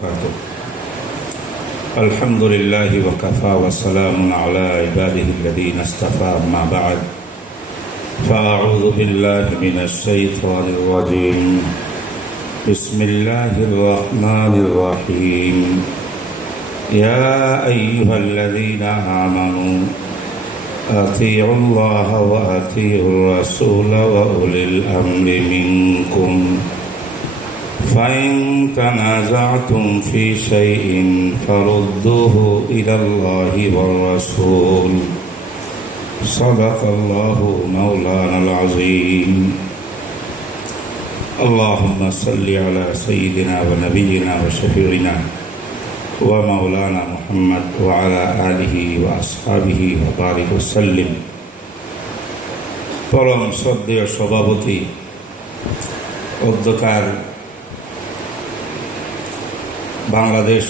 وبركاته. الحمد لله وكفى وسلام على عباده الذين اصطفى. أما بعد فأعوذ بالله من الشيطان الرجيم. بسم الله الرحمن الرحيم. يا أيها الذين آمنوا أطيعوا الله وأطيعوا الرسول وأولي الأمر منكم فإن تنازعتم في شيء فردوه إلى الله والرسول. صدق الله مولانا العظيم. اللهم صل على سيدنا ونبينا وشفيعنا ومولانا محمد وعلى آله وأصحابه وبارك وسلم. পরম শ্রদ্ধেয় সভাপতি অধ্যকার বাংলাদেশ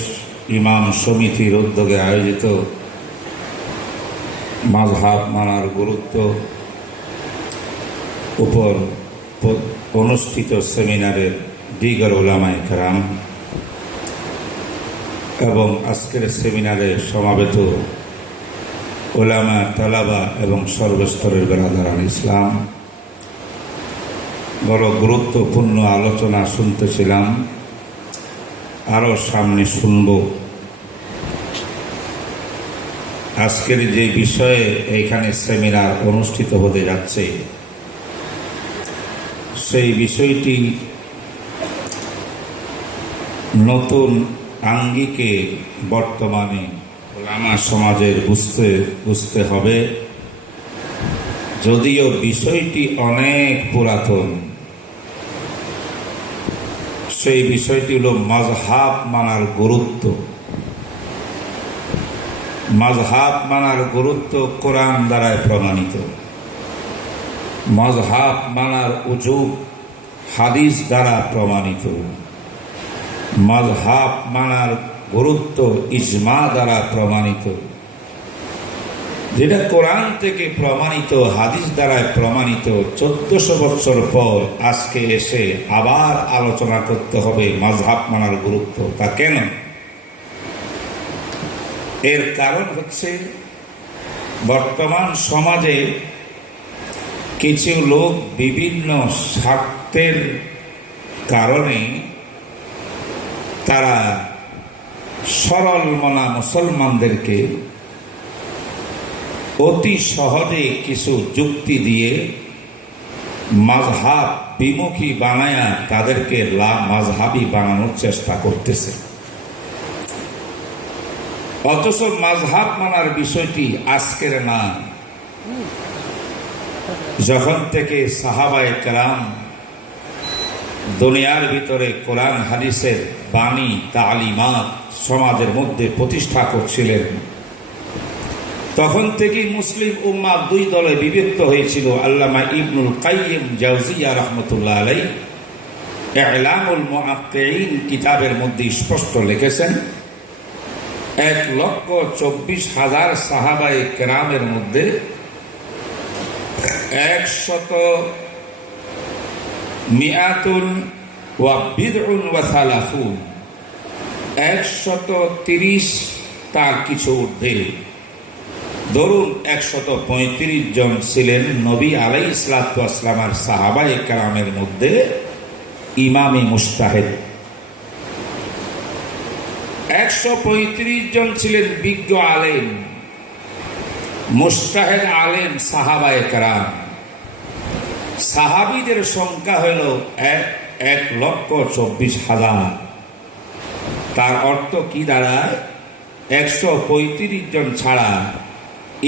ইমাম সমিতির উদ্যোগে আয়োজিত মাযহাব মানার গুরুত্ব উপর অনুষ্ঠিত সেমিনারের দিগর উলামায়ে কেরাম এবং আজকের সেমিনারে সমাবেত উলামা, তালাবা এবং সর্বস্তরের বেরাদারান ইসলাম, বড় গুরুত্বপূর্ণ আলোচনা শুনতেছিলাম, আরও সামনে শুনব। আজকের যে বিষয়ে এইখানে সেমিনার অনুষ্ঠিত হতে যাচ্ছে সেই বিষয়টি নতুন আঙ্গিকে বর্তমানে ওলামা সমাজের বুঝতে হবে। যদিও বিষয়টি অনেক পুরাতন, সেই বিষয়টি হল মাযহাব মানার গুরুত্ব। মাযহাব মানার গুরুত্ব কোরআন দ্বারায় প্রমাণিত। মাযহাব মানার উজুব হাদিস দ্বারা প্রমাণিত। মাযহাব মানার গুরুত্ব ইজমা দ্বারা প্রমাণিত। যেটা কোরআন থেকে প্রমাণিত, হাদিস দ্বারা প্রমাণিত, 1400 বছর পর আজকে এসে আবার আলোচনা করতে হবে মাযহাব মানার গুরুত্ব। তা কেন? এর কারণ হচ্ছে বর্তমান সমাজে কিছু লোক বিভিন্ন স্বার্থের কারণে তারা সরল মনা মুসলমানদেরকে অতি সহজে কিছু যুক্তি দিয়ে মাযহাব বিমুখী বানায়া তাদেরকে মাযহাবী বানানোর চেষ্টা করতেছে। অথচ মাযহাব মানার বিষয়টি আজকের না। যখন থেকে সাহাবায়ে কেরাম দুনিয়ার ভিতরে কোরআন হাদিসের বাণী তালিমাত সমাজের মধ্যে প্রতিষ্ঠা করছিলেন, তখন থেকেই মুসলিম উম্মাহ দুই দলে বিভক্ত হয়েছিল। আল্লামা ইবনুল কাইয়িম জাওজিয়া রাহমাতুল্লাহ আলাইহি ইলামুল মুআক্কিঈন কিতাবের মধ্যে স্পষ্ট লিখেছেন, 1,24,000 সাহাবায়ে কেরামের মধ্যে 130 তার কিছু ঊর্ধ্বে, ধরুন 135 জন ছিলেন নবী আলাইহিস সালাতু ওয়াস সালামের সাহাবায়ে কেরামের মধ্যে ইমামে মুজতাহিদ। 135 জন ছিলেন বিজ্ঞ আলেম, মুজতাহিদ আলেম সাহাবায়ে কেরাম। সাহাবীদের সংখ্যা হল 1,24,000। তার অর্থ কি দাঁড়ায়? 135 জন ছাড়া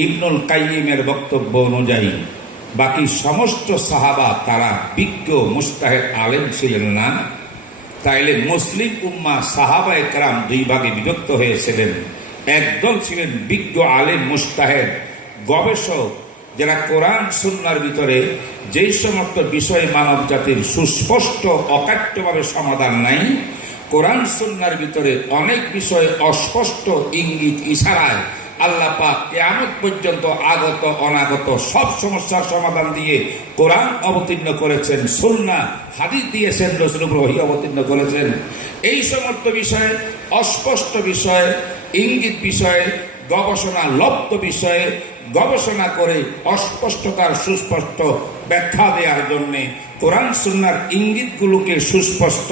ইবনুল কাইয়িমের বক্তব্য অনুযায়ী বাকি সমস্ত সাহাবা তারা বিজ্ঞ মুজতাহিদ আলেম ছিলেন না। তাইলে মুসলিম উম্মাহ সাহাবায়ে কেরাম দুই ভাগে বিভক্ত হয়েছিলেন। একদল ছিলেন বিজ্ঞ আলেম মুজতাহিদ গবেষক, যারা কোরআন সুন্নাহর ভিতরে যেই সমস্ত বিষয় মানব জাতির সুস্পষ্ট অকাট্যভাবে সমাধান নাই, কোরআন সুন্নাহর ভিতরে অনেক বিষয় অস্পষ্ট ইঙ্গিত ইশারায় আল্লাহ পাক কিয়ামত পর্যন্ত আগত অনাগত সব সমস্যার সমাধান দিয়ে কোরআন অবতীর্ণ করেছেন, সুন্নাহ হাদিস দিয়েছেন, রাসূলুল্লাহ ওহী অবতীর্ণ করেছেন। এই সমস্ত বিষয়ে, অস্পষ্ট বিষয়ে, ইঙ্গিত বিষয়ে, গবেষণা লব্ধ বিষয়ে গবেষণা করে অস্পষ্টতার সুস্পষ্ট ব্যাখ্যা দেওয়ার জন্য কোরআন সুন্নাহর ইঙ্গিতগুলোকে সুস্পষ্ট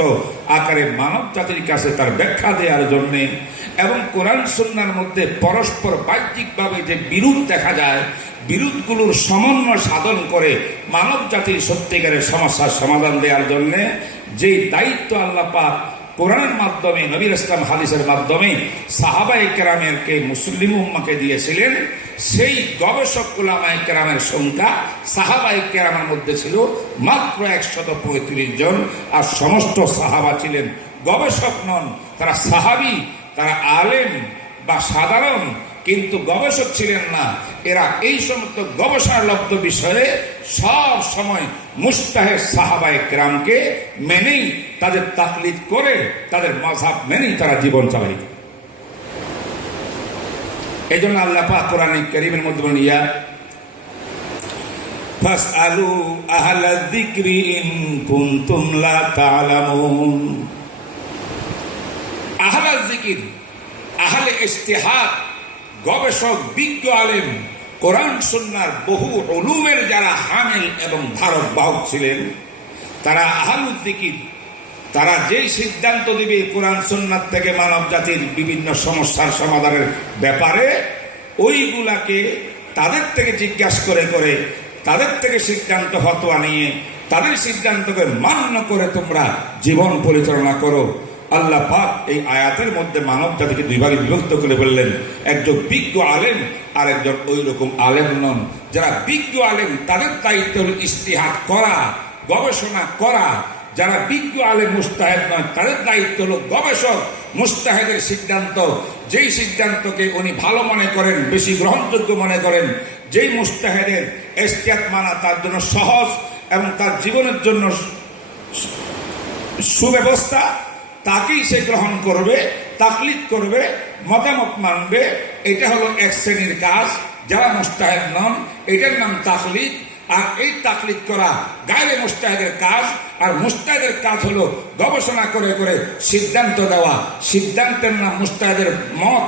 আকারে মানব জাতির কাছে তার ব্যাখ্যা দেওয়ার জন্য, এবং কোরআন সুন্নাহর মধ্যে পরস্পর বাহ্যিকভাবে যে বিরোধ দেখা যায়, বিরোধগুলোর সমন্বয় সাধন করে মানব জাতির সত্যিকারের সমস্যার সমাধান দেওয়ার জন্য যে দায়িত্ব আল্লাহ পাক কোরআনের মাধ্যমে, নবীর ইসলাম হাদিসের মাধ্যমে সাহাবায়ে কেরামকে, মুসলিম উম্মাকে দিয়েছিলেন, সেই গবেষক উলামায়ে কেরামের সংখ্যা সাহাবায়ে কেরামের মধ্যে ছিল মাত্র 135 জন। আর সমস্ত সাহাবা ছিলেন গবেষক নন, তারা সাহাবী, তারা আলেম বা সাধারণ, কিন্তু গবেষক ছিলেন না। এরা এই সমস্ত গবেষণালব্ধ বিষয়ে সব সময় মুজতাহিদ সাহাবায়ে কেরামকে মেনেই, তাদের তাকলিদ করে, তাদের মাযহাব মেনেই তারা জীবন চালাইত। এই জন্য আল্লাহ পাক কোরআন কারীমের মধ্যে বলেন, ইয়া ফাসআলু আহলা যিকরি ইন কুনতুম লা তা'লামুন। আহলা যিকির, আহলে ইজতিহাদ, গবেষক, বিজ্ঞ আলেম, কোরআন সুন্নাহর বহু উলুমের যারা হামিল এবং ধারক বাহক ছিলেন, তারা আহলুল যিকির, তারা যেই সিদ্ধান্ত দিবে কোরআন সুন্নাহ থেকে মানব জাতির বিভিন্ন সমস্যার সমাধানের ব্যাপারে, ওইগুলাকে তাদের থেকে জিজ্ঞাসা করে করে, তাদের থেকে সিদ্ধান্ত ফতোয়া নিয়ে, তাদের সিদ্ধান্তকে মান্য করে তোমরা জীবন পরিচালনা করো। আল্লাহ পাক এই আয়াতের মধ্যে মানব জাতিকে দুই ভাগে বিভক্ত করে বললেন, একজন বিজ্ঞ আলেম আর একজন ওই রকম আলেম নন। যারা বিজ্ঞ আলেম তাদের দায়িত্ব হল ইজতিহাদ করা, গবেষণা করা। যারা বিজ্ঞ আলেম মুজতাহিদ নয়, তাদের দায়িত্ব হল গবেষক, মুজতাহিদের সিদ্ধান্ত, যেই সিদ্ধান্তকে উনি ভালো মনে করেন, বেশি গ্রহণযোগ্য মনে করেন, যেই মুজতাহিদের ইজতিহাদ মানা তার জন্য সহজ এবং তার জীবনের জন্য সুব্যবস্থা, তাকেই সে গ্রহণ করবে, তাকলিদ করবে, মতামত মানবে। এটা হলো এক শ্রেণীর কাজ। যারা মুজতাহিদ নন, এটার নাম তাকলিদ। আর এই তাকলিদ করা গায়রে মুজতাহিদের কাজ। আর মুজতাহিদের কাজ হলো গবেষণা করে করে সিদ্ধান্ত দেওয়া। সিদ্ধান্তের নাম মুজতাহিদের মত,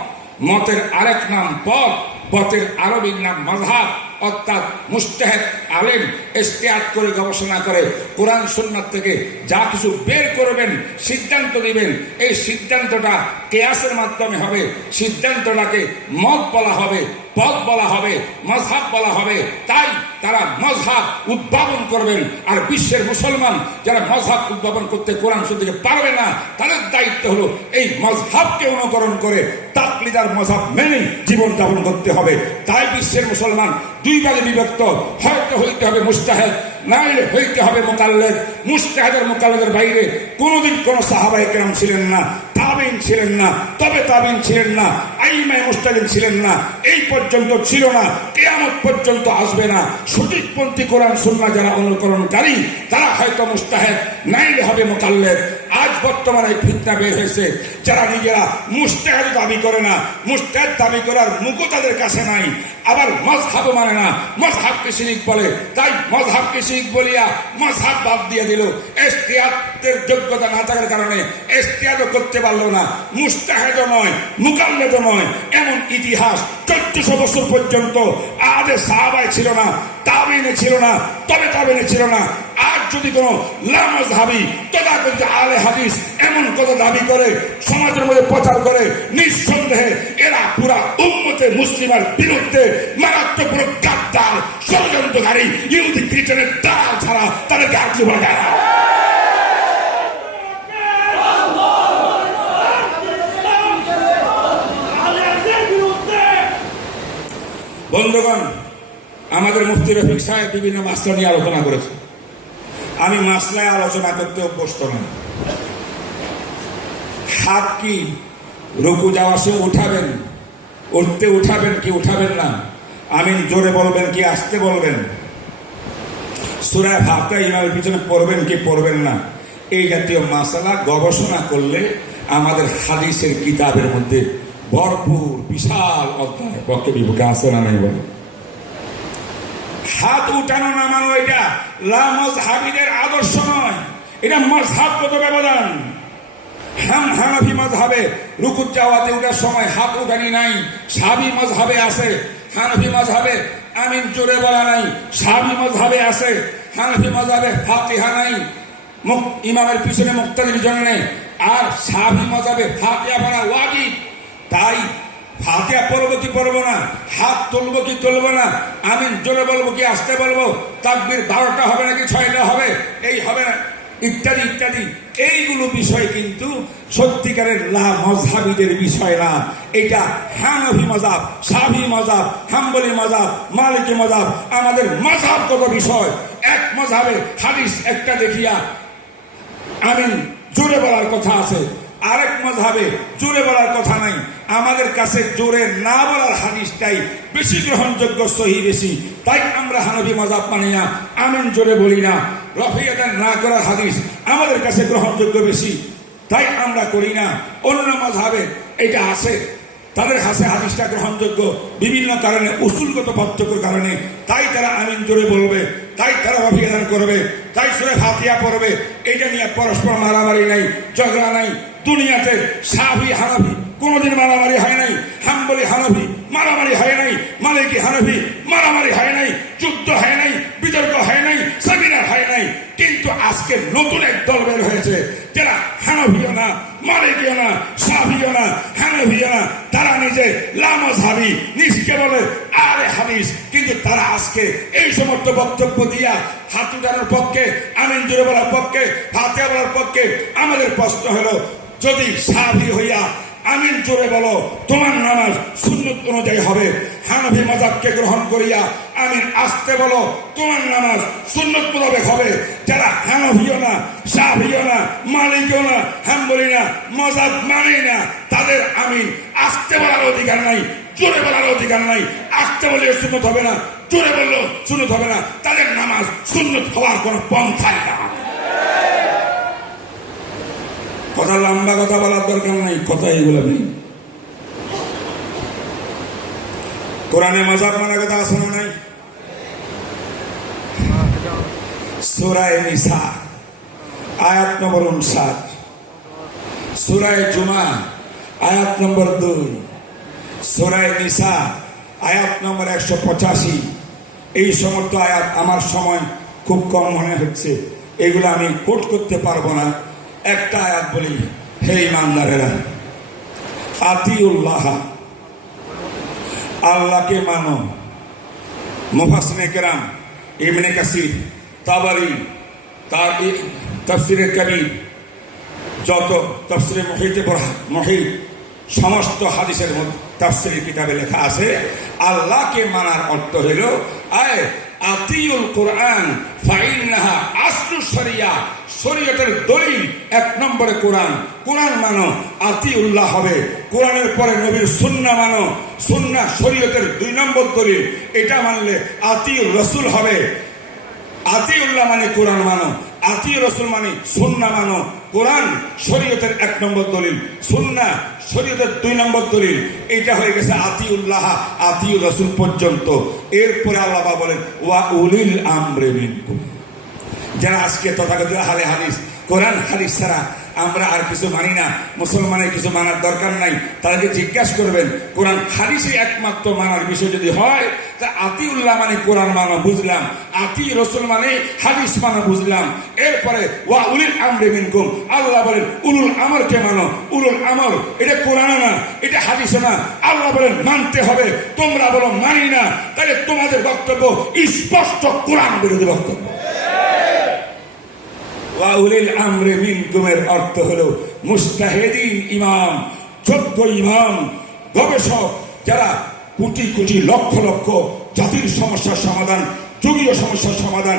মতের আরেক নাম পথ, পথের আরবির নাম মাযহাব। অর্থাৎ মুজতাহিদ আলেম ইজতিহাদ করে গবেষণা করে কোরআন সুন্নাহ থেকে যা কিছু বের করবেন, সিদ্ধান্ত দিবেন, এই সিদ্ধান্তটা কিয়াসের মাধ্যমে হবে। সিদ্ধান্তটাকে মত বলা হবে, পথ বলা হবে, মাযহাব বলা হবে। তাই তারা মাযহাব উদ্ভাবন করবেন। আর বিশ্বের মুসলমান যারা মাযহাব উদ্ভাবন করতে কোরআন সুন্নাহ থেকে পারবে না, তাদের দায়িত্ব হলো এই মাযহাবকে অনুকরণ করে তাকলিদার মাযহাব মেনে জীবন যাপন করতে হবে। তাই বিশ্বের মুসলমান দুই ভাগে বিভক্ত। হয়তো হইতে হবে মুজতাহিদ, নাইলে হইতে হবে মুকাল্লিদ। মুজতাহিদের মুকাল্লিদের বাইরে কোনোদিন কোন সাহাবায়ে কেরাম ছিলেন না, তাবেঈন ছিলেন না, তবে তাবেঈন ছিলেন না, আইম্মায়ে মুজতাহিদিন ছিলেন না। এই পর্যন্ত ছিল না, কিয়ামত পর্যন্ত আসবে না। সঠিকপন্থী কোরআন সুন্নাহ যারা অনুকরণকারী, তারা হয়তো মুজতাহিদ, নাইলে হবে মুকাল্লিদ। আজ বর্তমানে ফিতনা বের হয়েছে, যারা নিজেরা মুজতাহিদ দাবি করে না, মুজতাহিদ দাবি করার মুখও তাদের কাছে নাই, আবার মাযহাব মানে না, মাযহাবকে শিরক বলে। তাই মাযহাবকে শিরক বলিয়া মাযহাব বাদ দিয়ে দিল। ইজতিহাদের যোগ্যতা না থাকার কারণে ইজতিহাদও করতে পারলো না, মুজতাহিদও নয়, মুকাল্লিদও নয়। এমন ইতিহাস 1400 বছর পর্যন্ত আদে সাহাবায় ছিল না, তাবেঈনে ছিল না, তবে তাবেঈনে ছিল না। আজ যদি কোন লামাযহাবী তথাকথিত আলে হাদিস এমন কথা দাবি করে, সমাজের মধ্যে প্রচার করে, নিঃসন্দেহে এরা পুরা উম্মতে মুসলিমার বিরুদ্ধে মারাত্মক পুরো গাদ্দার, ষড়যন্ত্রকারী, ইহুদি খ্রিস্টানের দালাল ছাড়া তাদেরকে আর কিছু বলা যায় না। বন্ধুগণ, আমাদের মুফতি রফিক সাহেব বিভিন্ন মাসলা নিয়ে আলোচনা করেছে। আমি মাসলায় আলোচনা করতে অভ্যস্ত নই। হাত কি রুকু যাওয়ার সময় উঠাবেন, উঠতে উঠাবেন কি উঠাবেন না, আমিন জোরে বলবেন কি আস্তে বলবেন, সূরা ফাতিহা ইমামের পিছনে পড়বেন কি পড়বেন না, এই জাতীয় মাসালা গবেষণা করলে আমাদের হাদিসের কিতাবের মধ্যে ভরপুর বিশাল অধ্যায়, পক্ষে বিপক্ষে আছে না নাই বলে? হাত উঠানো নামানো এটা লা মাযহাবীদের আদর্শ নয়, এটা মাযহাবগত ব্যবধান। হানাফি মাযহাবে রুকুত জাওয়াতে ওঠার সময় হাত উঠানি নাই, শাফি মাযহাবে আছে। হানাফি মাযহাবে আমিন জোরে বলা নাই, শাফি মাযহাবে আছে। হানাফি মাযহাবে ফাতিহা নাই, ইমামের পিছনে মুক্তাদির জন্য, আর শাফি মাযহাবে ফাতিহা পড়া ওয়াজিব। তাই ফাতিহা পড়বো কি পড়বো না, হাত তুলবো কি তুলবো না, আমিন জোরে বলবো কি আস্তে বলবো, তাকবীর 12টা হবে নাকি 6টা হবে, এই হবে না, ইত্যাদি ইত্যাদি, এইগুলো বিষয় কিন্তু সত্যিকারের লা মাযহাবীদের বিষয় না। এটা হানাফি মাযহাব, শাফি মাযহাব, হাম্বলি মাযহাব, মালিকি মাযহাব, আমাদের মাযহাবগত বিষয়। এক মাযহাবে হাদিস একটা দেখিয়া আমিন জোরে বলার কথা আছে, আরেক মাযহাবে জোরে বলার কথা নাই। আমাদের কাছে জোরে না বলার হাদিসটাই বেশি গ্রহণযোগ্য, সহি বেশি। তাই আমরা হানাফি মাযহাব মানি না, আমিন জোরে বলি না। রফিয়াদান না করার হাদিস আমাদের কাছে গ্রহণযোগ্য বেশি, তাই আমরা করি না। অন্য মাযহাবে এটা আছে, তাদের কাছে হাদিসটা গ্রহণযোগ্য বিভিন্ন কারণে, উসুলগত পার্থক্যের কারণে। তাই তারা আমিন জোরে বলবে, তাই তারা রফিয়াদান করবে, তাই সূরা ফাতিহা পড়বে। এটা নিয়ে পরস্পর মারামারি নাই, ঝগড়া নাই। দুনিয়াতে শাফি হানাফি কোনোদিন মারামারি হয় নাই, হাম্বলি হানাফি মারামারি হয় নাই, মালিকি হানাফি মারামারি হয় নাই, যুদ্ধ হয় নাই, বিতর্ক হয় নাই, সেমিনার হয় নাই। কিন্তু আজকে নতুন এক দল বের হয়েছে, যারা হানাফিও না, মালিকিও না, শাফিও না, হানাফিও না, তারা নিজে লা মাযহাবী, নিজকে বলে আলে হাদিস। কিন্তু তারা আজকে এই সমস্ত বক্তব্য দিয়া হাত উঠানোর পক্ষে, আমিন জোরে বলার পক্ষে, ফাতিহা বলার পক্ষে। আমাদের প্রশ্ন হলো, যদি শাফি হইয়া আমিন জোরে বলো, তোমার নামাজ সুন্নত অনুযায়ী হবে। হানাফি মাযহাবকে গ্রহণ করিয়া আমিন আস্তে বলো, তোমার নামাজ সুন্নত মোতাবেক হবে। যারা হানাফিও না, শাফিও না, মালিকিও না, হাম্বলি না, মাযহাব মানে না, তাদের আমিন আস্তে বলার অধিকার নাই, জোরে বলার অধিকার নাই। আস্তে বললে সুন্নত হবে না, জোরে বললেও সুন্নত হবে না। তাদের নামাজ সুন্নত হওয়ার কোনো পন্থাই না। কথা লম্বা কথা বলার দরকার নাই, কথা এইগুলো নেই। কোরআনে মাযহাব মানার কথা আছে না নাই? সূরা নিসা আয়াত নম্বর 59, সূরা জুমা আয়াত নম্বর 2, সূরা নিসা আয়াত নম্বর 185। এই সমস্ত আয়াত আমার সময় খুব কম মনে হচ্ছে, এগুলো আমি কোট করতে পারবো না। একটা আয়াত বলি, হে ইমানদারেরা, আতিউল্লাহ, আল্লাহকে মানো। মুফাসসিরিনে কেরাম ইবনে কাসির, তাবারি, তার তাফসীরে কবির, যত তাফসীরে মুহিত সমস্ত হাদিসের মধ্যে তাফসীরের কিতাবে লেখা আছে, আল্লাহকে মানার অর্থ হলো আতিউল কোরআন ফাইন্নাহা আসলু শরিয়া, শরীয়তের দলিল 1 নম্বরে কোরআন। কোরআন মানো, আতিউল্লাহ হবে। কোরআনের পরে নবীর সুন্নাহ মানো, সুন্নাহ শরীয়তের 2 নম্বর দলিল। এটা মানলে আতিউর রাসূল হবে। আতিউল্লাহ মানে কোরআন মানো, আতিউর রাসূল মানে সুন্নাহ মানো। কোরআন শরীয়তের 1 নম্বর দলিল, সুন্নাহ শরীয়তের 2 নম্বর দলিল। এটা হয়ে গেছে আতিউল্লাহ, আতিউর রাসূল পর্যন্ত। এরপরে আল্লাহ বলেন ওয়া উলিল আমরি মিনকুম। যারা আজকে তথাকথিত আহলে হাদিস, কোরআন হাদিস ছাড়া আমরা আর কিছু মানি না, মুসলমানের কিছু মানার দরকার নাই, তাদেরকে জিজ্ঞাসা করবেন কোরআন হাদিসই একমাত্র মানার বিষয় যদি হয়, তা আতিউল্লাহ মানে কোরআন মানা বুঝলাম, আতি রাসূল মানে হাদিস মানা বুঝলাম। এরপরে ওয়া উলিল আমরি মিনকুম, আল্লাহ বলেন উলুল আমরকে মানো। উলুল আমর এটা কোরআন না, এটা হাদিস না। আল্লাহ বলেন মানতে হবে, তোমরা বলো মানি না, তাহলে তোমাদের বক্তব্য স্পষ্ট কোরআন বিরোধী বক্তব্য। ওয়া উলিল আমরি মিনকুমের অর্থ হলো মুজতাহিদিন ইমাম, যোগ্য ইমাম, গবেষক, যারা কোটি কোটি লক্ষ লক্ষ জাতির সমস্যার সমাধান, যুগীয় সমস্যার সমাধান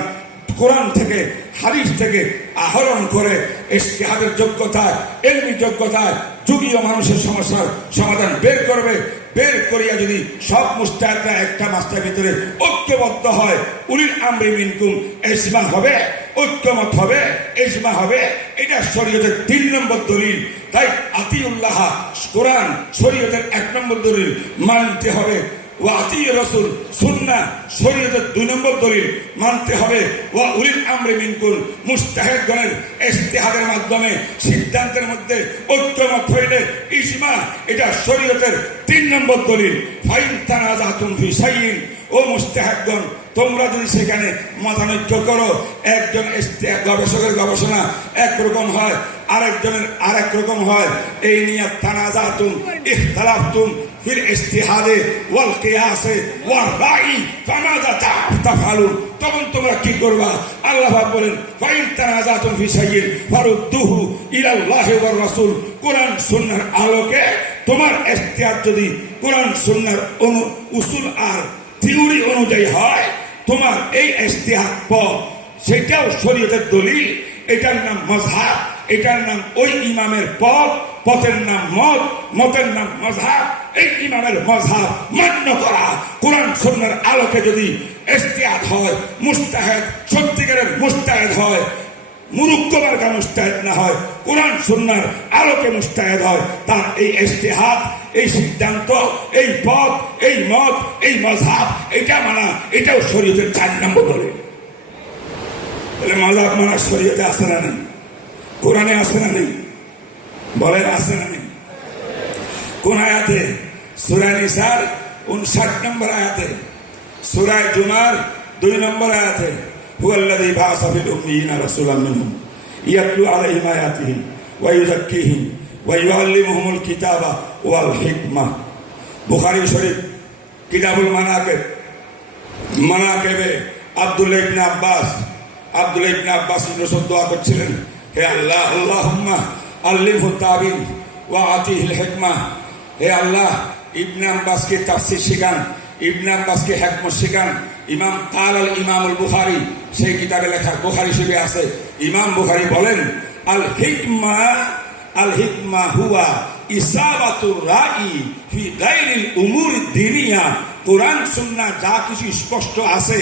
কোরআন থেকে হাদিস থেকে আহরণ করে ইজতিহাদের যোগ্যতা, ইলমি যোগ্যতা, যুগীয় মানুষের সমস্যার সমাধান বের করবে। বের করিয়া যদি সব মুজতাহিদরা একটা মাসটার ভিতরে ঐক্যবদ্ধ হয়, উলিল আমরি মিনকুম, ইজমা হবে, ঐক্যমত হবে, ইজমা হবে। এটা শরীয়তের 3 নম্বর দলিল। তাই আতিউল্লাহ কোরআন শরীয়তের 1 নম্বর দলিল মানতে হবে, ওয়া আতিউর রাসূল সুন্নাহ শরীয়তের 2 নম্বর দলিল মানতে হবে, ওয়া উলিল আমরি মিনকুম মুজতাহিদগণের ইজতিহাদের মাধ্যমে সিদ্ধান্তের মধ্যে ঐক্যমত হইলে ইজমা এটা শরীয়তের 3 নম্বর দলিল। ফাইন তানাজাতুম ফি শাইইন, ও মুজতাহিদগণ তোমরা যদি সেখানে মতানৈক্য করো, একজন গবেষকের গবেষণা একরকম হয়, আরেকজনের আরেক রকম হয়, এই নিয়ে তানাজাতুম ইখতিলাফতুম ফিল ইজতিহাদে ওয়াল কিয়াসে ওয়ার রাই ফামাযা তাফআলুন, তখন তোমরা কি করবা? আল্লাহ পাক বলেন ফাইন তানাজাতুম ফি শাইইন ফারুদ্দুহু ইলাল্লাহি ওয়ার রাসূল, কোরআন সুন্নাহর আলোকে তোমার ইজতিহাদ যদি কোরআন সুন্নাহর উসুল আর থিওরি অনুযায়ী হয়, তোমার এই ইজতিহাদ পথ সেটাও শরীয়তের দলিল, এটার নাম মাযহাব, এটার নাম ওই ইমামের পথ, পথের নাম মত, মতের নাম মাযহাব। এই ইমামের মাযহাব মান্য করা কোরআন সুন্নাহর আলোকে যদি ইজতিহাদ হয়, মুজতাহিদ সত্যিকারের মুজতাহিদ হয়, মুরুক্কবার কা মুজতাহিদ না হয়, কোরআন সুন্নাহর আলোকে মুজতাহিদ হয়, তার এই ইজতিহাদ, এই সিদ্ধান্ত, এই পথ, এই মত, এই মাযহাব এটা মানা, এটাও শরীয়তের 4 নম্বর দলিল। তাহলে মাযহাব মানা শরীয়তে আছে না নেই? কোরআনে আছে না নেই? বলেন আছে না নেই? কোন আয়াতে? সূরা নিসার 59 নম্বর আয়াতে, সূরা জুমার 2 নম্বর আয়াতে, হুয়াল্লাযী বা'আসা ফিল উম্মিয়িনা রাসূলাম মিনহুম ইয়াতলু আলাইহিম আয়াতিহি ওয়া ইউযাক্কিহিম ওয়া ইউআল্লিমুহুমুল কিতাবা ওয়াল হিকমা। বুখারী শরীফ কিতাবুল মানাকিবে আব্দুল্লাহ ইবনে আব্বাস দোয়া করছিলেন, হে আল্লাহ, আল্লাহুম্মা আল্লিমহু তাবিল ওয়া আতিহিল হিকমা, হে আল্লাহ ইবনে আব্বাসকে তাফসীর শিখান, ইবনে আব্বাসকে হিকমত শিখান। ইমাম কালাল ইমামুল বুখারী, সেই কিতাবে লেখা, বুখারী শরীফে আছে, ইমাম বুখারী বলেন আল হিকমা হুয়া ইসাবাতুর রাই ফি গায়রিল উমুর দিনিয়া। কোরআন সুন্নাহ যা কিছু স্পষ্ট আছে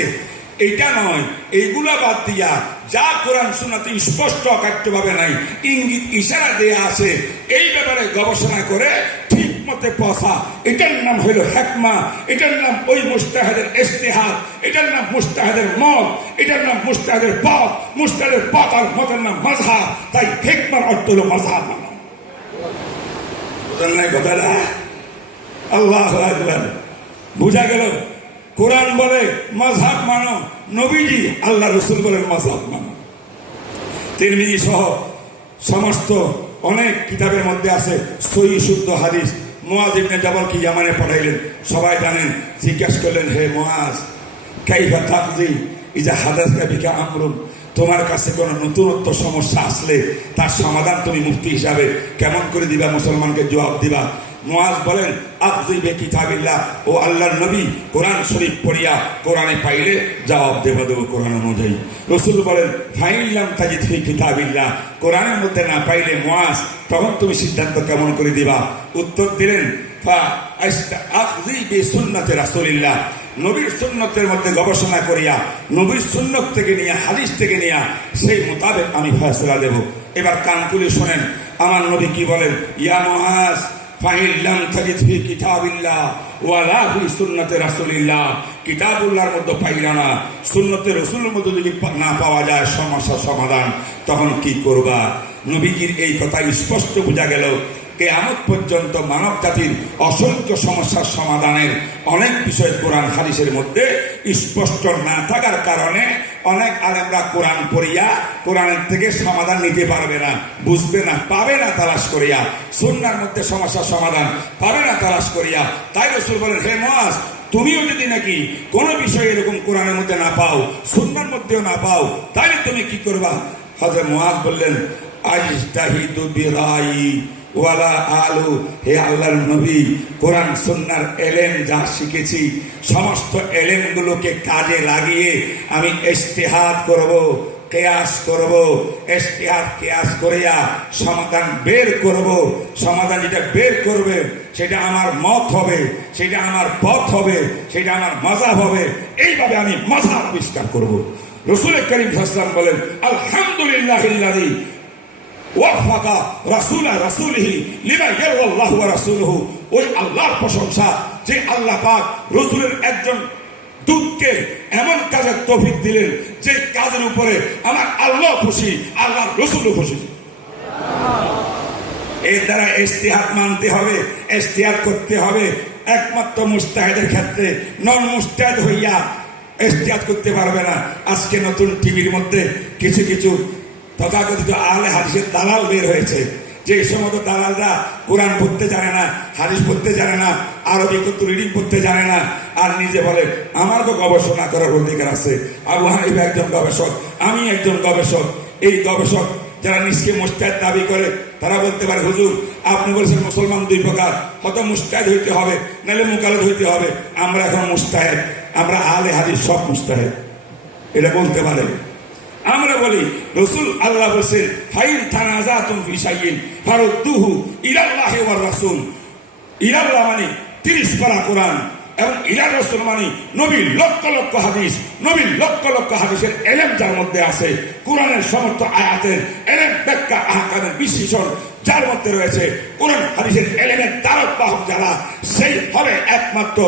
এটা নয়, এইগুলা বাদ দিয়া যা কোরআন সুন্নাহতে স্পষ্ট অকাট্যভাবে নাই, ইঙ্গিত ইশারা দেয়া আছে, এই ব্যাপারে গবেষণা করে ঠিক মতে পৌঁছা, এটার নাম হইল হিকমা, এটার নাম ওই মুজতাহিদের ইজতিহাদ, এটার নাম মুজতাহিদের মত, এটার নাম মুজতাহিদের পথ, মুজতাহিদের পথ আর মতের নাম মাযহাব। তাই হিকমার অর্থ হলো মাযহাব মানো। বুঝলেন না কথাটা? আল্লাহু আকবার। বুঝা গেল? কোরআন বলে মাযহাব মানো, নবীজি আল্লাহ রাসূল বলেন মাযহাব মানো। তিরমিজি সহ সমস্ত অনেক কিতাবের মধ্যে আছে সহিহ শুদ্ধ হাদিস। মুআজ ইবনে জাবালকে ইয়ামানে পাঠাইলেন, সবাই জানেন। জিজ্ঞাসা করলেন, হে মুআজ, কাইফা তাকযি ইজা হাদাসা বিকা আমরুন, তোমার কাছে কোনো নতুনত্ব সমস্যা আসলে তার সমাধান তুমি মুফতি হিসাবে কেমন করে দিবা, মুসলমানকে জবাব দিবা? মুআজ বলেন, আফযি বে কিতাবিল্লাহ, ও আল্লাহর নবী কোরআন শরীফ পড়িয়া কোরআনে পাইলে জবাব দেব কোরআন অনুযায়ী। রাসূল বলেন, ফাইল্লাম তাজিদ ফি কিতাবিল্লাহ, কোরআনের মধ্যে না পাইলে মুআজ তখন তুমি সিদ্ধান্ত কেমন করে দিবা? উত্তর দিলেন, ফা আফযি বে সুন্নতি রাসূলিল্লাহ, নবীর সুন্নতের মধ্যে গবেষণা করিয়া, নবীর সুন্নত থেকে নিয়ে, হাদিস থেকে নিয়ে সেই মোতাবেক আমি ফয়সালা দেব। এবার কান খুলে শোনেন আমার নবী কি বলেন, ইয়া মুআজ ফাইল্লাম তাজিদ ফি কিতাবিল্লাহ ওয়ালা ফি সুন্নতি রাসূলিল্লাহ, কিতাবুল্লাহর মধ্যে পাইলা না, সুন্নতে রাসূলের মধ্যে যদি না পাওয়া যায় সমস্যার সমাধান, তখন কি করবা? নবীজির এই কথা স্পষ্ট বোঝা গেল। কিয়ামত পর্যন্ত মানব জাতির অসংখ্য সমস্যার সমাধানের অনেক বিষয় কোরআন হাদিসের মধ্যে স্পষ্ট না থাকার কারণে অনেক আলেমরা কোরআন পড়িয়া কোরআনের থেকে সমাধান নিতে পারবে না, বুঝবে না, পাবে না তালাশ করিয়া, সুন্নাহর মধ্যে সমস্যার সমাধান পাবে না তালাশ করিয়া। তাই রাসূল বলেন, হে মুআজ, তুমিও যদি নাকি কোনো বিষয় এরকম কোরআনের মধ্যে না পাও, সুন্নাহর মধ্যেও না পাও, তাহলে তুমি কি করবা? হযরত মুআজ বললেন, আজতাহিদু বিরাই ওয়ালা আলু, হে আল্লাহর নবী, কোরআন সুন্নাহর এলেম যা শিখেছি সমস্ত এলেমগুলোকে কাজে লাগিয়ে আমি ইজতিহাদ করব, কিয়াস করব, ইজতিহাদ কিয়াস করিয়া সমাধান বের করব। সমাধান যেটা বের করবে সেটা আমার মত হবে, সেটা আমার পথ হবে, সেটা আমার মাযহাব হবে। এইভাবে আমি মাযহাব আবিষ্কার করব। রাসূল করিম সাল্লাল্লাহু আলাইহি ওয়াসাল্লাম বলেন, আলহামদুলিল্লাহিল্লাযী ওয়াফাকা রাসূলা রাসূলিহি লিমা ইয়ারদাল্লাহু ওয়া রাসূলুহু, ওই আল্লাহর প্রশংসা যে আল্লাহ পাক রাসূলের একজন দূতকে এমন কাজের তৌফিক দিলেন যে কাজের উপরে আমার আল্লাহ খুশি, আল্লাহ রাসূলও খুশি। এর দ্বারা ইজতিহাদ মানতে হবে, ইজতিহাদ করতে হবে। একমাত্র মুজতাহিদের ক্ষেত্রে নন মুজতাহিদ হইয়া ইজতিহাদ করতে পারবে না। আজকে নতুন টিভির মধ্যে কিছু কিছু তথাকথিত আহলে হাদিসের দালাল বের হয়েছে, যে সমস্ত দালালরা কোরআন পড়তে জানে না, হাদিস পড়তে জানে না, আরবি কত রিডিং পড়তে জানে না, আর নিজে বলে আমার তো গবেষণা করার অধিকার আছে, আবু হানিফা একজন গবেষক, আমি একজন গবেষক। এই গবেষক যারা নিজকে মুজতাহিদ দাবি করে তারা বলতে পারে হুজুর আপনি বলছেন মুসলমান দুই প্রকার, হয়তো মুজতাহিদ হইতে হবে নাহলে মুকাল্লিদ হইতে হবে, আমরা এখন মুজতাহিদ, আমরা আহলে হাদিস সব মুজতাহিদ, এটা বলতে পারে। আমরা বলি রাসূল আল্লাহ বলেছেন ফাইন তানাজাতুম ফি শাইইন ফারুদ্দুহু ইলাল্লাহি ওয়ার রাসূল। ইলাল্লাহ মানে 30 পারা কোরআন এবং ইলার রাসূল মানে নবীর লক্ষ লক্ষ হাদিস, নবীর লক্ষ লক্ষ হাদিসের ইলম যার মধ্যে আছে, কোরআনের সমস্ত আয়াতের ইলম, ব্যাখ্যা, আহকামের বিশ্লেষণ যার মধ্যে রয়েছে, কোরআন হাদিসের ইলমের দ্বারক বাহক যারা, সেই হবে একমাত্র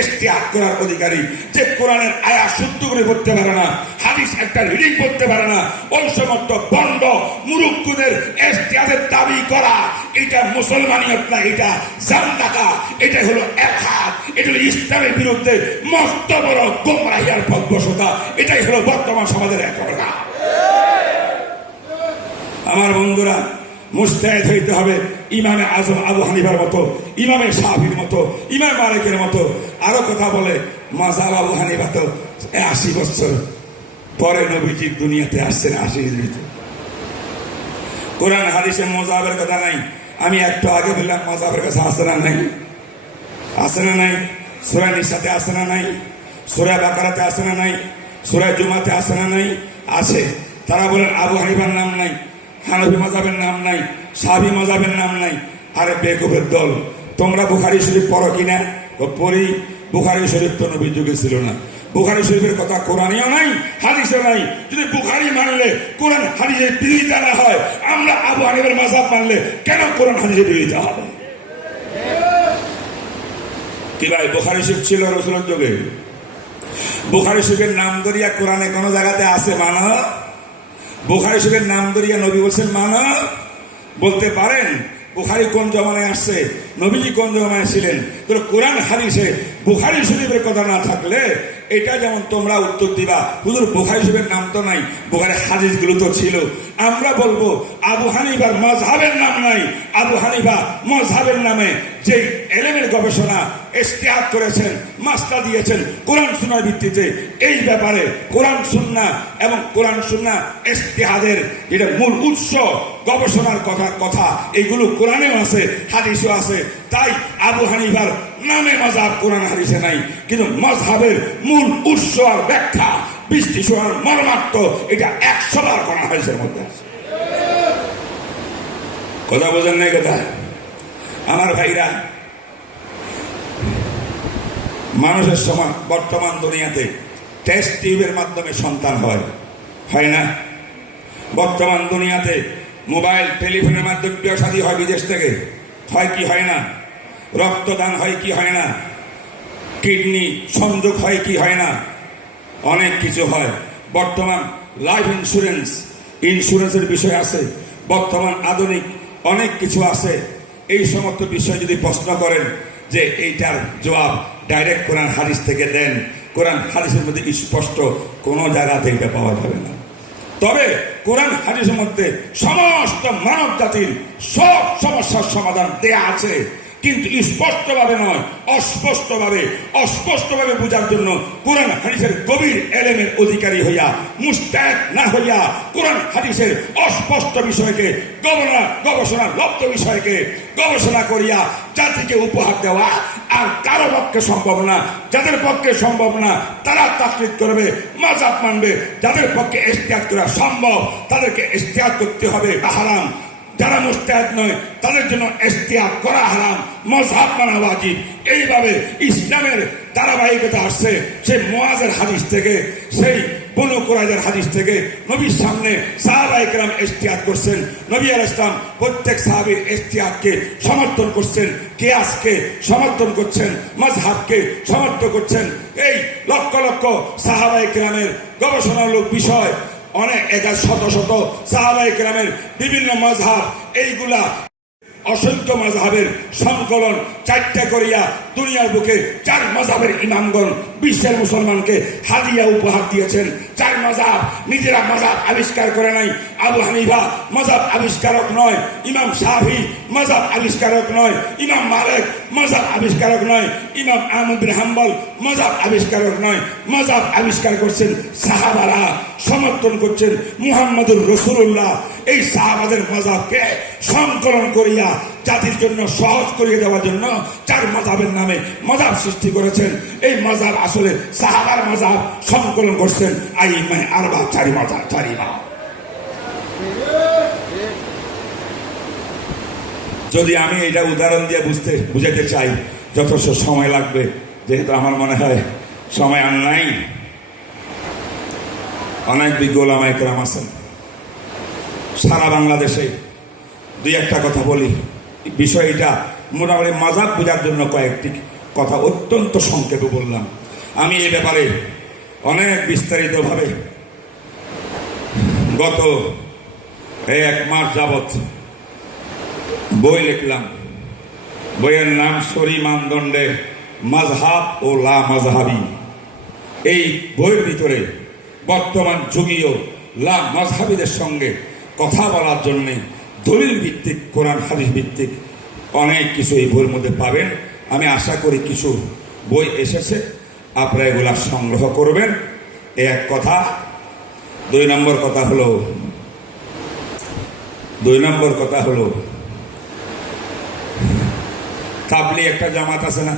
ইজতিহাদ করার অধিকারী। যে কোরআনের আয়াত শুদ্ধ করে পড়তে পারে না, হাদিস একটা রিডিং করতে পারে না, ওই সমস্ত বন্ড মুরুক্কুদের ইজতিহাদের দাবি করা, এটা মুসলমানিয়ত না, এটা জান্নাকা, এটা হলো ইলহাদ, এটা হলো ইসলামের বিরুদ্ধে মস্ত বড় গোমরাহিয়ার পথভ্রষ্টতা। এটাই হলো বর্তমান সমাজের একটা। আমার বন্ধুরা, মুজতাহিদ হইতে হবে ইমামে আজম আবু হানিফার মতো, ইমামে শাফির মতো, ইমাম মালিকের মতো। আরো কথা বলে মাযহাব আবু হানিফা তো 80 বছর পরে নবীজি দুনিয়াতে আসছেন, 80 হিজরিতে। কোরআন হাদিসে মাযহাবের কথা নাই। আমি একটু আগে বললাম মাযহাবের কথা আছে না নাই? আছে না নাই? সূরা নিসাতে আছে না নাই? সূরা বাকারাতে আছে না নাই? সূরা জুমাতে আছে না নাই? আছে। তারা বলেন আবু হানিফার নাম নাই, হানাফি মাযহাবের নাম নাই, শাফি মাযহাবের নাম নাই। আরে বেকুবের দল, তোমরা বুখারী শরীফ পড়ো কিনা? পড়ি। বুখারী শরীফ তো নবীর যুগে ছিল না। বুখারী শরীফের কথা কোরআনেও নাই, হাদিসেও নাই। যদি বুখারী মানলে কোরআন হাদিসের বিরোধিতা না হয়, আমরা আবু হানিফার মাযহাব মানলে কেন কোরআন হাদিসের বিরোধিতা হবে? কি ভাই, বুখারী শরীফ ছিল রাসূলের যুগে? বুখারী শরীফের নাম ধরিয়া কোরআনে কোন জায়গাতে আছে মানা? বুখারী শরীফের নাম ধরিয়া নবী বলছেন মানা? বলতে পারেন? বুখারী কোন জমানায় আসছে, নবীজি কোন জমানায় ছিলেন? তো কোরআন হাদিসে বুখারী শরীফের কথা না থাকলে এটা যেমন তোমরা উত্তর দিবা হুজুর বুখারী শরীফের নাম তো নাই, বুখারী হাদিসগুলো তো ছিল। আমরা বলবো আবু হানিফার মাযহাবের নাম নাই। আবু হানিফা মাযহাবের নামে যে ইলমের গবেষণা ইজতিহাদ করেছেন, মাসলা দিয়েছেন কোরআন সুন্নাহর ভিত্তিতে, এই ব্যাপারে কোরআন সুন্নাহ এবং কোরআন সুন্নাহ ইজতিহাদের যেটা মূল উৎস গবেষণার কথা এইগুলো কোরআনেও আছে, হাদিসেও আছে। তাই আবু হানিফার নামে মাযহাব কোরআন হাদিসে নাই, কিন্তু মাযহাবের মূল উৎস আর ব্যাখ্যা, বিশ্লেষণ আর মর্মার্থ এটা 100 বার কোরআন হাদিসের মধ্যে আছে। কথা বোঝেন নাই? কথা আমার ভাইরা, মানুষের সময় বর্তমান দুনিয়াতে টেস্ট টিউবের মাধ্যমে সন্তান হয় না? বর্তমান দুনিয়াতে মোবাইল টেলিফোনের মাধ্যমে বিয়ে শাদী হয়, বিদেশ থেকে হয় কি হয় না? রক্তদান হয় কি হয় না? কিডনি সংযোগ হয় কি হয় না? অনেক কিছু হয়। বর্তমান লাইফ ইন্স্যুরেন্সের বিষয় আছে, বর্তমান আধুনিক অনেক কিছু আছে। এই সমস্ত বিষয় যদি প্রশ্ন করেন যে এইটার জবাব ডাইরেক্ট কোরআন হাদিস থেকে দেন, কোরআন হাদিসের মধ্যে স্পষ্ট কোনো জায়গাতে এটা পাওয়া যাবে না। তবে কোরআন হাদিসের মধ্যে সমস্ত মানব জাতির সব সমস্যার সমাধান দেয়া আছে, কিন্তু স্পষ্টভাবে নয়, অস্পষ্টভাবে বোঝার জন্য কোরআন হাদিসের গভীর ইলমের অধিকারী হইয়া, মুস্তাহিদ না হইয়া কোরআন হাদিসের অস্পষ্ট বিষয়কে গবেষণার লব্ধ বিষয়কে গবেষণা করিয়া জাতিকে উপহার দেওয়া আর কারো পক্ষে সম্ভব না। যাদের পক্ষে সম্ভব না তারা তাকলিদ করবে, মাযহাব মানবে। যাদের পক্ষে ইজতিহাদ করা সম্ভব তাদেরকে ইজতিহাদ করতে হবে, হারাম। যারা মুস্তাহিদ নয় তাদের জন্য ইজতিহাদ করা হারাম, মাযহাব মানা ওয়াজিব। এইভাবে ইসলামের ধারাবাহিকতা আসছে সেই মুআযের হাদিস থেকে, সেই বনু কুরাইজার হাদিস থেকে নবীর সামনে সাহাবায়ে কেরাম ইজতিহাদ করছেন। নবী আলাইহিস সালাম প্রত্যেক সাহাবীর ইজতিহাদকে সমর্থন করছেন, কিয়াসকে সমর্থন করছেন, মাযহাবকে সমর্থন করছেন। এই লক্ষ লক্ষ সাহাবায়ে কেরামের গবেষণামূলক বিষয়, অনেক শত শত সাহাবায়ে কেরামের বিভিন্ন মাযহাব, এইগুলা অসংখ্য মাযহাবের সংকলন, 4টা করিয়া দুনিয়ার বুকে 4 মাযহাবের ইমামগণ বিশ্বের মুসলমানকে হাদিয়া উপহার দিয়েছেন। 4 মাযহাব, নিজেরা মাযহাব আবিষ্কার করে নাই। আবু হানিফা মাযহাব আবিষ্কারক নয়, ইমাম শাফি মাযহাব আবিষ্কারক নয়, ইমাম মালিক মাযহাব আবিষ্কারক নয়, ইমাম আহমদ বিন হাম্বল মাযহাব আবিষ্কারক নয়। মাযহাব আবিষ্কার করছেন সাহাবারা, সমর্থন করছেন মুহাম্মদুর রাসূলুল্লাহ। এই সাহাবাদের মাযহাবকে সংকলন করিয়া জাতির জন্য সহজ করিয়ে দেওয়ার জন্য 4 মাযহাবের নামে মাযহাব সৃষ্টি করেছেন। এই মাযহাব আসলে সাহাবার মাযহাব সংকলন করছেন আইমায়ে আরবা, 4 মাযহাব, 4 ইমাম। যদি আমি এটা উদাহরণ দিয়ে বুঝাতে চাই, যথেষ্ট সময় লাগবে, যেহেতু আমার মনে হয় সময় আর নাই। অনেক বিজ্ঞ ওলামায়ে কেরাম আছেন সারা বাংলাদেশে। 2-1টা কথা বলি। বিষয়টা মোটামুটি মাযহাব বোঝার জন্য কয়েকটি কথা অত্যন্ত সংক্ষেপে বললাম। আমি এই ব্যাপারে অনেক বিস্তারিতভাবে গত 1 মাস যাবৎ বই লিখলাম। বইয়ের নাম শরী মানদণ্ডে মাযহাব ও লা মাযহাবি। এই বইয়ের ভিতরে বর্তমান যুগীয় লা মাযহাবিদের সঙ্গে কথা বলার জন্যে দলিল ভিত্তিক, কোরআন হাদিস ভিত্তিক অনেক কিছু এই বইয়ের মধ্যে পাবেন। আমি আশা করি কিছু বই এসেছে, আপনারা এগুলা সংগ্রহ করবেন। এক কথা। 2 নম্বর কথা হলো তাবলিগ একটা জামাত আছে না,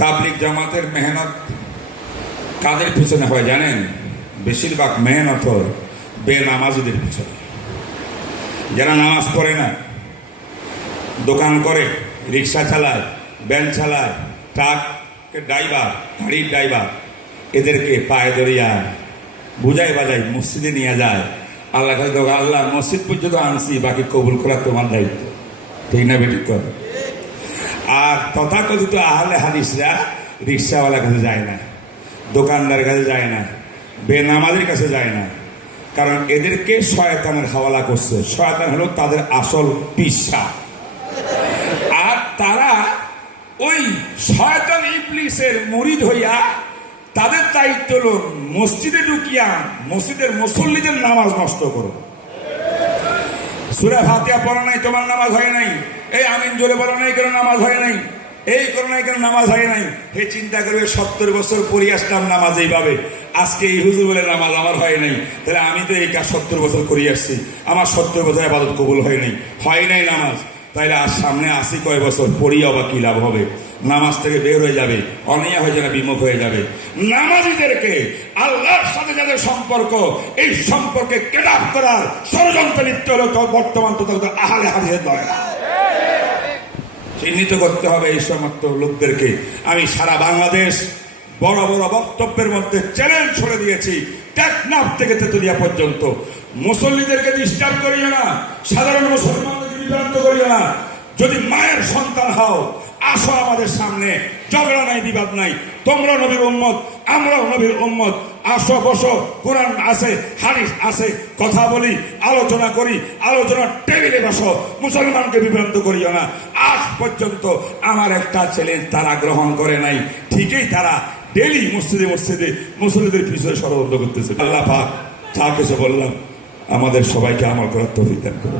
তাবলিগ জামাতের মেহনত কাদের পিছনে হয় জানেন? বেশিরভাগ মেহনত হয় বেনামাজিদের পিছনে। যারা নামাজ পড়ে না, দোকান করে, রিক্সা চালায়, ভ্যান চালায়, ট্রাকের ড্রাইভার, গাড়ির ড্রাইভার, এদেরকে পায়ে ধরিয়া বুঝাই বাজাই মসজিদে নিয়ে যায়। আল্লাহ কাছে দেখো, আল্লাহ মসজিদ পর্যন্ত আনছি, বাকি কবুল করা তোমার দায়িত্ব। ঠিক না বেঠিক করে? আর তথাকথিত আহলে হাদিসরা রিক্সাওয়ালার কাছে যায় না, দোকানদারের কাছে যায় না, বেনামাজির কাছে যায় না। কারণ এদেরকে শয়তানের হাওয়ালা করছে। শয়তান হলো তাদের আসল পিসা। আর তারা ওই শয়তান ইবলিসের মুরিদ হইয়া তাদের দায়িত্ব হলো মসজিদে ঢুকিয়া মসজিদের মুসল্লিদের নামাজ নষ্ট করো। সূরা ফাতিহা পড়া নাই, তোমার নামাজ হয় নাই। এই আমিন জোরে বলা নাই, কেন নামাজ হয় নাই? এই করোনায় কেন নামাজ হয় নাই? হে চিন্তা করবে, 70 বছর পরে আসলাম নামাজ এইভাবে, আজকে এই হুজুর বলে নামাজ আমার হয় নাই, তাহলে আমি তো এই কাজ 70 বছর করে আসছি, আমার 70 বছর ইবাদত কবুল হয় নাই নামাজ, তাইলে আর সামনে 80 কয় বছর পড়িয়া বা কি লাভ হবে? নামাজ থেকে বের হয়ে যাবে, অনিয়া হয়ে যাবে, বিমুখ হয়ে যাবে। নামাজীদেরকে আল্লাহর সাথে যাদের সম্পর্ক, এই সম্পর্কে কেদাপ করার ষড়যন্ত্র লিপ্ত হলো বর্তমান তথাগত আহলে হাদিসের দলেরা। চিহ্নিত করতে হবে এই সমস্ত লোকদেরকে। আমি সারা বাংলাদেশ বড় বড় বক্তব্যের মধ্যে চ্যালেঞ্জ ছড়ে দিয়েছি, টেকনাফ থেকে তেতুলিয়া পর্যন্ত। মুসল্লিদেরকে ডিস্টার্ব করিও না, সাধারণ মুসলমানদেরকে বিভ্রান্ত করিও না। যদি মায়ের সন্তান হও, আসো আমাদের সামনে, ঝগড়া নাই, বিবাদ নাই। তোমরা নবীর উম্মত, আমরাও নবীর উম্মত। আসো, বসো, কোরআন আছে, হাদিস আছে, কথা বলি, আলোচনা করি, আলোচনার টেবিলে বসো। মুসলমানকে বিভ্রান্ত করিও না। আজ পর্যন্ত আমার একটা চ্যালেঞ্জ তারা গ্রহণ করে নাই, ঠিকই তারা ডেলি মসজিদে মুসল্লিদের পিছনে ষড়যন্ত্র করতেছে। আল্লাহ পাক যা কিছু বললাম আমাদের সবাইকে আমল করার তৌফিক দান করুন।